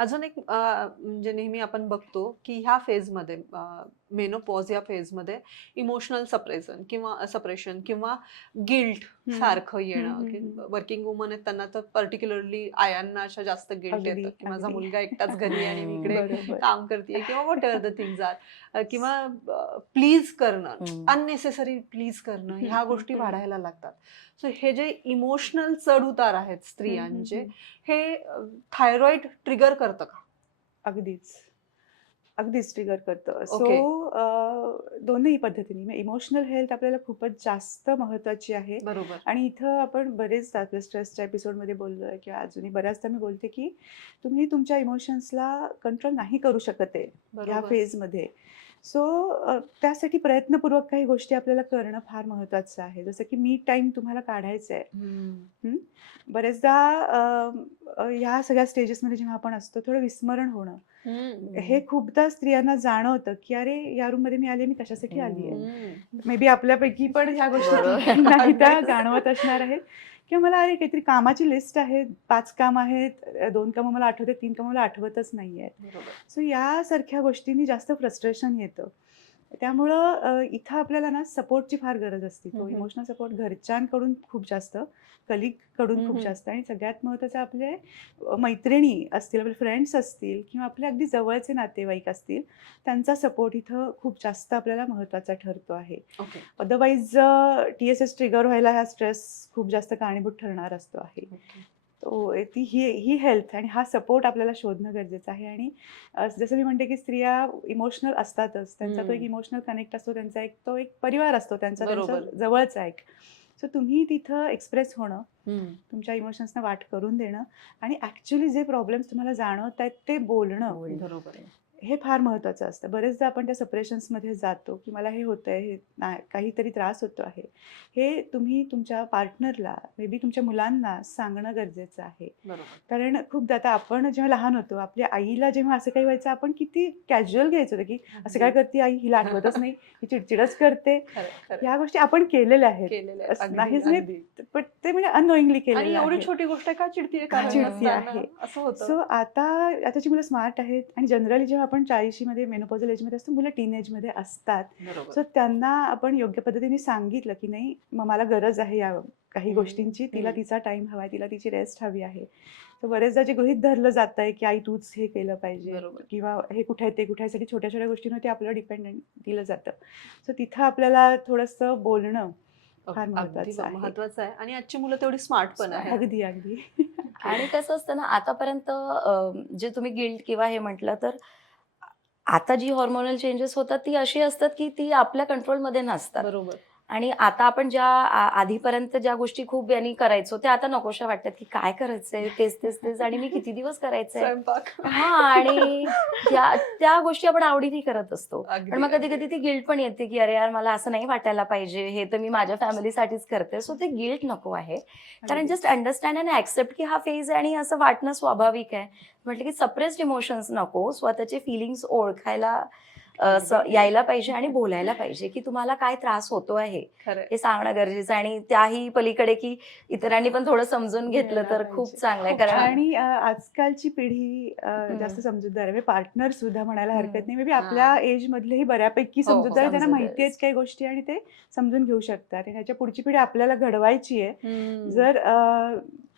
अजून एक म्हणजे नेहमी आपण बघतो की ह्या फेजमध्ये मेनोपॉज या फेजमध्ये इमोशनल सप्रेशन किंवा गिल्ट हं. सारखं हं, येणं हं, की हं. वर्किंग वुमन आहेत त्यांना तर पर्टिक्युलरली आयांना अशा जास्त गिल्ट अगदी, येतं की माझा अगदी. मुलगा एकटाच घरी आहे आणि मी इकडे बरोबर. काम करते किंवा whatever the things are किंवा प्लीज करणं हं. अननेसेसरी प्लीज करणं हं, ह्या हं, गोष्टी हं. वाढायला लागतात. सो हे जे इमोशनल चढ उतार आहेत हं, हं, स्त्रियांचे, हं. हे थायरॉइड ट्रिगर करतं का? अगदीच. अगदीच ट्रिगर करतं. So okay. दोन्ही पद्धतीने म्हणजे इमोशनल हेल्थ आपल्याला खूपच जास्त महत्त्वाची आहे बरोबर. आणि इथं आपण बरेचदा आपल्या स्ट्रेसच्या एपिसोडमध्ये बोललोय किंवा अजूनही बऱ्याचदा मी बोलते, की तुम्ही तुमच्या इमोशन्सला कंट्रोल नाही करू शकत आहे ह्या बरोबर. फेजमध्ये. सो त्यासाठी प्रयत्नपूर्वक काही गोष्टी आपल्याला करणं फार महत्त्वाचं आहे. जसं की मी टाईम तुम्हाला काढायचा आहे. हं. हं. बरेचदा ह्या सगळ्या स्टेजेसमध्ये जेव्हा आपण असतो, थोडं विस्मरण होणं. हं. हे खूपदा स्त्रियांना जाणवतं, की "अरे, या रूममध्ये मी आली, मी कशासाठी आली आहे?" हं. हं. मे बी आपल्यापैकी पण ह्या गोष्टी बरोबर. काहींनाही त्या अगदीच. जाणवत असणार आहेत किंवा मला अरे, काहीतरी कामाची लिस्ट आहे, 5 काम आहेत, 2 कामं मला आठवतात, 3 कामं मला आठवतच नाहीयेत. बरोबर. सो यासारख्या गोष्टींनी जास्त फ्रस्ट्रेशन येतं. त्यामुळं इथं आपल्याला ना सपोर्टची फार गरज असते. हं, तो हं. इमोशनल सपोर्ट घरच्यांकडून खूप जास्त, कलीगकडून हं, खूप हं. जास्त आणि सगळ्यात महत्त्वाचं आपले मैत्रिणी असतील, आपले फ्रेंड्स असतील किंवा आपले अगदी जवळचे नातेवाईक असतील, त्यांचा सपोर्ट इथं खूप जास्त आपल्याला महत्त्वाचा ठरतो आहे. ओके. अदरवाईज टी-एस-एच ट्रिगर व्हायला हा स्ट्रेस खूप जास्त कारणीभूत ठरणार असतो आहे. ओके. तो ती ही ही हेल्थ आणि हा सपोर्ट आपल्याला शोधणं गरजेचं आहे आणि जसं मी म्हणते, की स्त्रिया इमोशनल असतातच. त्यांचा तो एक हं. इमोशनल कनेक्ट असतो. त्यांचा एक परिवार असतो त्यांचा बरोबर. जवळचा एक. सो तुम्ही तिथं एक्सप्रेस होणं, हं. तुमच्या इमोशन्सना वाट करून देणं आणि ॲक्चुअली जे प्रॉब्लेम्स तुम्हाला जाणवतायत ते बोलणं बोल. बरोबर आहे. हे फार महत्त्वाचं असतं. बरेचदा आपण त्या सप्रेशन्समध्ये जातो, की मला हे होतंय, हे काहीतरी त्रास होतो आहे. हे तुम्ही तुमच्या पार्टनरला, मे बी तुमच्या मुलांना सांगणं गरजेचं आहे. बरोबर. कारण खूपदा आता आपण जेव्हा लहान होतो, आपल्या आईला जेव्हा असं काही व्हायचं, आपण किती कॅज्युअल घ्यायचो होतो, की "असं अगदी. काय करते आई? हिला आठवतच नाही. ही चिडचिडच करते." खरंय, खरंय. ह्या गोष्टी आपण केलेल्या आहेत. केलेले आहेत. अगदी, नाहीच नाही, अगदी. पण ते म्हणजे अननोइंगली आणि केलेलं एवढी आहे. छोटी गोष्ट आहे का चिडतीये का कारण चिडती नसताना आहे. असं होतं. सो आताची मुलं स्मार्ट आहेत आणि जनरली जेव्हा आपण 40शी मध्ये मेनोपॉझल एजमध्ये असतो, मुलं टीनेजमध्ये असतात. बरोबर. सो त्यांना आपण योग्य पद्धतीने सांगितलं, की नाही मग मला गरज आहे या काही हं. गोष्टींची, तिला हं. तिचा टाईम हवाय, तिला तिची रेस्ट हवी आहे. तर बरेचदा जे गृहीत धरलं जातंय, की आई तूच हे केलं पाहिजे बरोबर. किंवा हे कुठे आहे, ते कुठे आहे, यासाठी छोट्या-छोट्या गोष्टींवरती आपल्याला डिपेंडंट दिलं जातं. सो तिथं आपल्याला थोडंसं बोलणं फार अगदी महत्वाचं आहे. महत्वाचं आहे आणि आजची मुलं तेवढी स्मार्ट पण आहेत. अगदी, अगदी. आणि कसं असतं ना, आतापर्यंत जे तुम्ही गिल्ट किंवा हे म्हटलं, तर आता जी हार्मोनल चेंजेस होतात, ती अशी असतात, की ती आपल्या कंट्रोलमध्ये नसतात. बरोबर. आणि आता आपण ज्या आधीपर्यंत ज्या गोष्टी खूप यांनी करायचो, त्या आता नकोशा वाटतात, की काय करायचंय? तेच, तेच, तेच आणि मी किती दिवस करायचंय? स्वयंपाक. हां. आणि त्या त्या गोष्टी आपण आवडीने करत असतो. पण अगदी, मग अगदी. कधी-कधी ती गिल्ट पण येते, की "अरे यार, मला असं नाही वाटायला पाहिजे. हे तर मी माझ्या फॅमिलीसाठीच करते." सो ते गिल्ट नको आहे. कारण जस्ट अगदीच. अंडरस्टँड आणि एक्सेप्ट, की हा फेज आहे आणि असं वाटणं स्वाभाविक आहे. म्हटलं, की सप्रेस्ड इमोशन्स नको. स्वतःचे फीलिंग्स ओळखायला अगदी खरंय. यायला पाहिजे आणि बोलायला पाहिजे, की तुम्हाला काय त्रास होतो आहे. खरंय. हे सांगणं गरजेचं आहे आणि त्याही पलीकडे, की इतरांनी पण थोडं समजून घेतलं घ्यायला तर खूप पाहिजे. चांगलं आहे. खूप कारण छान. आणि आजकालची पिढी हं, जास्त समजूतदार आहे. म्हणजे पार्टनर सुद्धा म्हणायला हरकत हं. नाही. मे बी आपल्या हां. एजमधलेही बऱ्यापैकी हो, हो. समजूतदार आहे. त्यांना माहिती आहेत समजूतदार. काही गोष्टी आणि ते समजून घेऊ शकतात. आणि ह्याच्या पुढची पिढी आपल्याला घडवायची आहे. हं. जर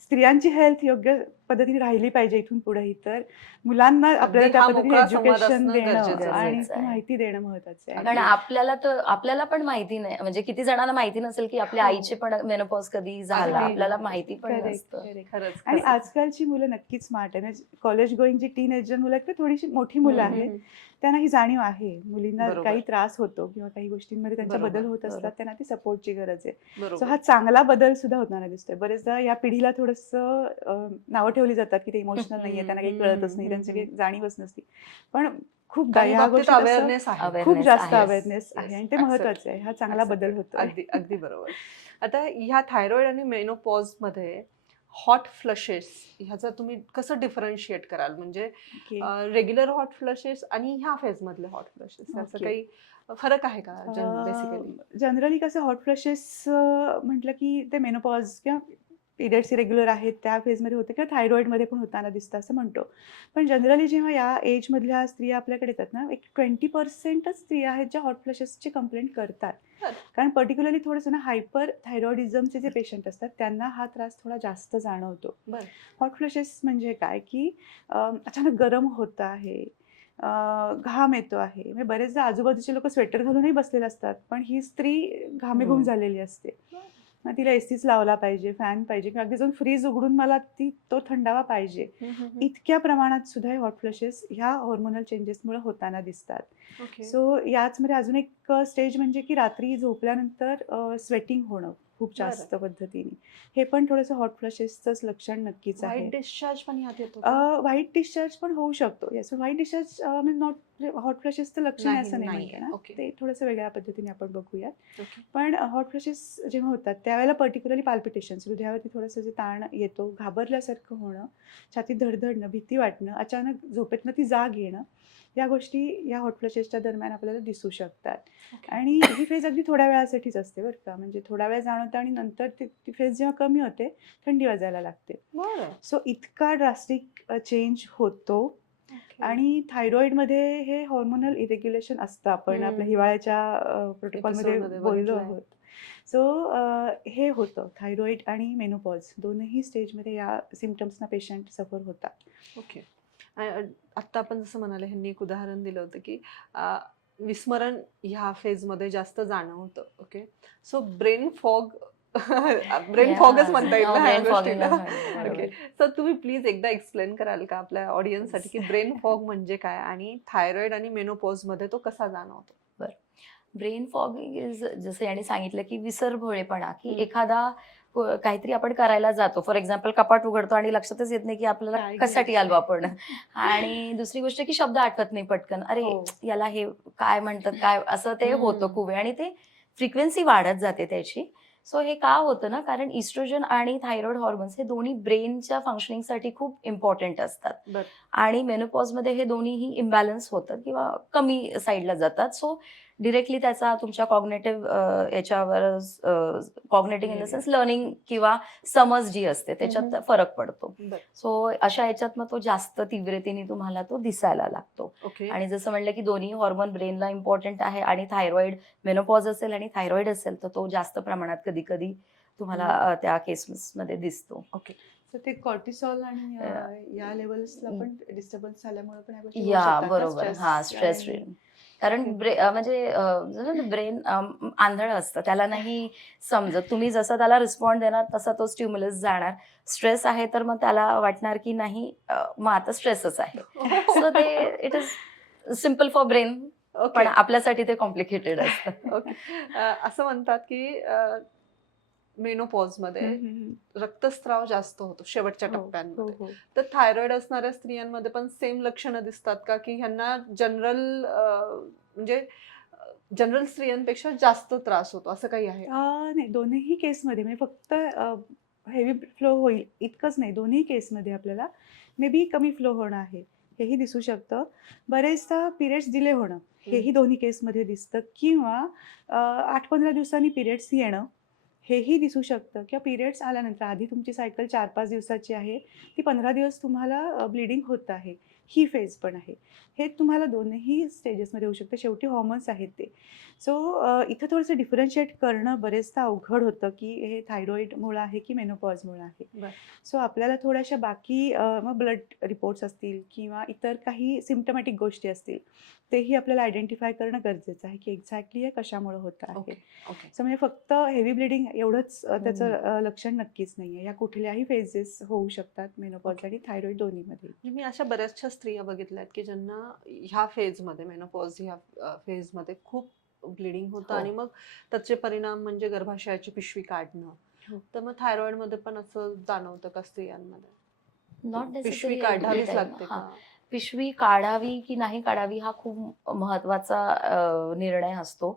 स्त्रियांची हेल्थ योग्य पद्धतीने राहिली पाहिजे इथून पुढेही, तर मुलांना आपल्याला अगदी त्या हा पद्धतीने मोकळा संवाद एज्युकेशन असणं देणं गरजेचंच आहे. आणि गरजेचं ती आहे. माहिती देणं महत्त्वाचं आहे. कारण अगदी. आपल्याला पण माहिती नाही, म्हणजे किती जणांना माहिती नसेल, की आपल्या हो. आईचे पण मेनोपॉज कधी झाला. अगदी. आपल्याला माहिती पण करेक्ट, नसतं. करेक्ट. खरंच, आणि खरंच. आजकालची मुलं नक्कीच स्मार्ट आहे. म्हणजे कॉलेज गोईंग जी टीनेजर मुलं आहेत किंवा थोडीशी मोठी मुलं हं, हं, आहेत, हं. त्यांना ही जाणीव आहे. मुलींना काही बरोबर. त्रास होतो किंवा काही गोष्टींमध्ये त्यांचा बदल बरोबर. होत असतात, बरोबर. त्यांना ती सपोर्टची गरज आहे. सो हा बरोबर. चांगला बदल सुद्धा होताना दिसतोय. बरेचदा या पिढीला थोडंसं नावं ठेवली जातात, की ते इमोशनल नाहीये, हं, त्यांना काही हं, कळतच हं, नाही, हं, त्यांची हं. काही जाणीवच नसते. पण खूपदा काही ह्या बाबतीत गोष्टीत असं अवेअरनेस आहे. खूप अवेअरनेस जास्त आहे. येस, अवेअरनेस आहे येस. आणि ते महत्त्वाचं आहे. हा चांगला बदल एक्सेप्टेड. होतोय. अगदी, अगदी बरोबर. आता ह्या थायरॉइड आणि मेनोपॉजमध्ये हॉट फ्लशेस ह्याचं तुम्ही कसं डिफरन्शिएट कराल? म्हणजे ओके. रेग्युलर हॉट फ्लशेस आणि ह्या फेजमधले हॉट फ्लशेस याचा ओके. काही फरक आहे का बेसिकली? जनरली कसं हॉट फ्लशेस म्हटलं की ते मेनोपॉज किंवा पिरियड्स इरेग्युलर आहेत त्या फेजमध्ये होते किंवा थायरॉईडमध्ये पण होताना दिसतं असं म्हणतो. पण जनरली जेव्हा या एजमधल्या स्त्रिया आपल्याकडे येतात ना, एक 20%च स्त्रिया आहेत ज्या हॉट फ्लॅशेसची कंप्लेंट करतात. बरं. कारण पर्टिक्युलरली थोडंसं ना हायपर थायरॉइडिझमचे जे पेशंट असतात त्यांना हा त्रास थोडा जास्त जाणवतो. बरं. हॉट फ्लॅशेस म्हणजे काय की अचानक गरम होतं आहे, घाम येतो आहे. म्हणजे बरेचदा आजूबाजूचे लोक स्वेटर घालूनही बसलेले असतात, पण ही स्त्री घामेघूम झालेली असते. मग तिला एसीच लावला पाहिजे, फॅन पाहिजे किंवा अगदी जाऊन फ्रीज उघडून मला तो थंडावा पाहिजे. इतक्या प्रमाणात सुद्धा हे हॉट फ्लॅशेस ह्या हॉर्मोनल चेंजेसमुळे होताना दिसतात. ओके. सो याचमध्ये अजून एक स्टेज म्हणजे की रात्री झोपल्यानंतर स्वेटिंग होणं खूप जास्त पद्धतीने. हे पण थोडंसं हॉट फ्लॅशेसचंच लक्षण नक्कीच आहे. व्हाईट डिस्चार्ज पण ह्यात येतो का? व्हाईट डिस्चार्ज पण होऊ शकतो. येस, व्हाईट डिस्चार्ज म्हणजे नॉट हॉट फ्लॅशेसचं लक्षण आहे नाही, असं नाही नाहीये. म्हणते ना. ओके. ते थोडंसं वेगळ्या पद्धतीने आपण बघूयात. ओके. पण हॉट फ्लॅशेस जेव्हा होतात त्यावेळेला पर्टिक्युलरली पाल्पिटेशन्स, हृदयावरती थोडंसं जे ताण येतो, घाबरल्यासारखं होणं, छातीत धडधडणं, भीती वाटणं, अचानक झोपेतनं ती जाग येणं, या गोष्टी या हॉट फ्लॅशेसच्या दरम्यान आपल्याला दिसू शकतात. ओके. आणि ही फेज अगदी थोड्या वेळासाठीच असते बरं का. म्हणजे थोडा वेळ जाणवतं आणि नंतर ती फेज जेव्हा कमी होते, थंडी वाजायला लागते. बरं. सो इतका ड्रास्टिक चेंज होतो. ओके. आणि थायरॉईडमध्ये हे हॉर्मोनल इरेग्युलेशन असतं. आपण आपल्या हिवाळ्याच्या प्रोटोकॉलमध्ये एपिसोडमध्ये बोललो बघितलंय. आहोत. सो हे होतं थायरॉईड आणि मेनोपॉज दोनही स्टेजमध्ये या सिम्पटम्सना पेशंट सफर होतात. ओके. आत्ता आपण जसं म्हणाले, ह्यांनी एक उदाहरण दिलं होतं की विस्मरण ह्या फेजमध्ये जास्त जाणवतं. Okay. So brain fog brain फॉगच म्हणता येईल ना ह्या ब्रेन गोष्टीला. फॉगिंग. ओके. सो तुम्ही प्लीज एकदा एक्सप्लेन कराल का आपल्या ऑडियन्ससाठी की ब्रेन फॉग म्हणजे काय आणि थायरॉइड आणि मेनोपॉज मध्ये तो कसा जाणवतो? ब्रेन फॉगिंग इज जसं याने सांगितलं की विसरभोळेपणा, की हम्म. एखादा काहीतरी आपण करायला जातो. फॉर एक्झाम्पल कपाट उघडतो आणि लक्षातच येत नाही की आपल्याला काय कशासाठी घ्यायचंय? आलो आपण. आणि दुसरी गोष्ट की शब्द आठवत नाही पटकन. अरे हो. याला हे काय म्हणतात, काय असं ते होतं हम्म. खूप वेळ आणि ते फ्रिक्वेन्सी वाढत जाते त्याची. सो हे का होतं ना, कारण इस्ट्रोजन आणि थायरॉइड हॉर्मोन्स हे दोन्ही ब्रेनच्या फंक्शनिंगसाठी खूप इम्पॉर्टंट असतात. बरं. आणि मेनोपॉजमध्ये हे दोन्हीही इम्बॅलन्स होतात किंवा कमी साईडला जातात. सो डिरेक्टली त्याचा तुमच्या कॉग्नेटिव्ह याच्यावर cognitive in the sense learning किंवा समज जी असते त्याच्यात फरक पडतो. बरं. सो अशा याच्यात मग तो जास्त तीव्रतेने तुम्हाला तो दिसायला लागतो. ओके. आणि जसं म्हणलं की दोन्ही हॉर्मोन ब्रेनला इम्पॉर्टंट आहे आणि थायरॉइड मेनोपॉज असेल आणि थायरॉइड असेल तर तो जास्त प्रमाणात कधी कधी तुम्हाला त्या केसेसमध्ये दिसतो. ओके. तर ते कॉर्टिसॉल आणि या लेवल्सला पण डिस्टर्बन्स झाल्यामुळे पण या गोष्टी होऊ या शकतात ना, बरोबर. हा, स्ट्रेस आणि कारण ओके. म्हणजे ब्रेन आंधळ असतं, त्याला नाही समजत. तुम्ही जसं त्याला रिस्पॉन्ड देणार तसा तो स्टिम्युलस जाणार. स्ट्रेस आहे तर मग त्याला वाटणार की नाही मग आता स्ट्रेसच आहे. सो ते it is simple for brain, okay. पण आपल्यासाठी ते कॉम्प्लिकेटेड असतं. ओके. असं म्हणतात की मेनोपॉज मध्ये रक्तस्राव जास्त होतो शेवटच्या हो, टप्प्यांमध्ये. हो, हो. तर थायरॉइड असणाऱ्या स्त्रियांमध्ये पण सेम लक्षणं दिसतात का की ह्यांना म्हणजे जनरल स्त्रियांपेक्षा जास्त त्रास होतो असं काही आहे? नाही, दोन्ही केसमध्ये म्हणजे फक्त हेवी फ्लो होईल इतकंच नाही, दोन्ही केसमध्ये आपल्याला मे बी कमी फ्लो होणं आहे हेही दिसू शकतं. बरेचदा पिरियड्स डिले होणं हेही दोन्ही केसमध्ये दिसतं किंवा 8-15 दिवसांनी पिरियड्स येणं हेही दिसू शकतं किंवा पिरियड्स आल्यानंतर आधी तुमची सायकल 4-5 दिवसाची आहे, ती 15 दिवस तुम्हाला ब्लिडिंग होत आहे, ही फेज पण आहे. हे तुम्हाला दोन्ही स्टेजेसमध्ये होऊ शकतं. शेवटी हॉर्मोन्स आहेत ते. सो इथं थोडंसं डिफरन्शिएट करणं बरेचदा अवघड होतं की हे थायरॉईडमुळं आहे की मेनोपॉजमुळं आहे. बरं. सो आपल्याला थोड्याशा बाकी मग ब्लड रिपोर्ट्स असतील किंवा इतर काही सिम्पटमॅटिक गोष्टी असतील तेही आपल्याला आयडेंटिफाय करणं गरजेचं आहे की एक्झॅक्टली हे कशामुळे होतं आहे. ओके. ओके. सो म्हणजे फक्त हेवी ब्लिडिंग एवढंच त्याचं लक्षण नक्कीच नाही आहे. या कुठल्याही फेजेस होऊ शकतात मेनोपॉज आणि थायरॉईड दोन्हीमध्ये. म्हणजे मी अशा बऱ्याचशा स्त्रिया बघितल्यात की ज्यांना ह्या फेजमध्ये मेनोपॉज ह्या फेजमध्ये खूप ब्लिडिंग होतं हो. आणि मग त्याचे परिणाम म्हणजे गर्भाशयाची पिशवी काढणं. हो. तर मग थायरॉइडमध्ये पण असं जाणवतं का स्त्रियांमध्ये? नॉट पिशवी नेसेसरी काढावीच लागते का? पिशवी काढावी की नाही काढावी हा खूप महत्वाचा निर्णय असतो.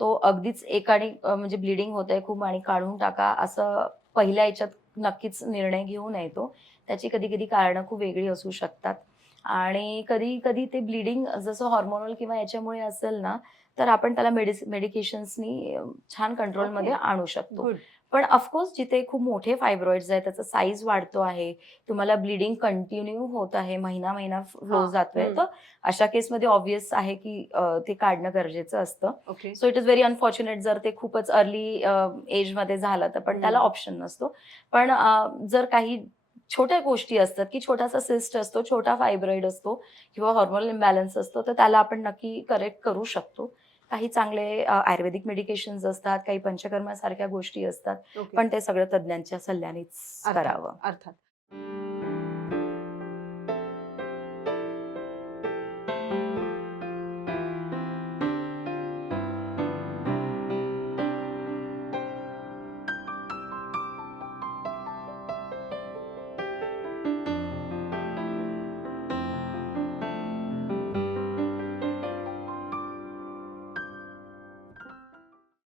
तो अगदीच एकाने म्हणजे ब्लिडिंग होतंय खूप आणि काढून टाका असं पहिल्या याच्यात नक्कीच निर्णय घेऊ नये तो. त्याची कधी कधी कारणं खूप वेगळी असू शकतात आणि कधी कधी ते ब्लिडिंग जसं हॉर्मोनल किंवा याच्यामुळे असेल ना तर आपण त्याला मेडिकेशन्सनी छान कंट्रोलमध्ये Okay. आणू शकतो. गुड. पण ऑफकोर्स जिथे खूप मोठे फायब्रॉइड्स आहेत, त्याचा साईज वाढतो आहे, तुम्हाला ब्लिडिंग कंटिन्यू होत आहे, महिना फ्लो हा, जातोय, तर अशा केसमध्ये ऑब्व्हियस आहे की ते काढणं गरजेचं असतं. Okay. So it is very unfortunate जर ते खूपच अर्ली एजमध्ये झालं तर, पण त्याला ऑप्शन नसतो. पण जर काही छोट्या गोष्टी असतात की छोटासा सिस्ट असतो, छोटा फायब्रॉइड असतो किंवा हॉर्मोनल इम्बॅलन्स असतो, तर त्याला आपण नक्की करेक्ट करू शकतो. काही चांगले आयुर्वेदिक मेडिकेशन्स असतात, काही पंचकर्मासारख्या गोष्टी असतात, ओके. पण ते सगळं तज्ञांच्या सल्ल्यानेच अर्थात करावं. अर्थात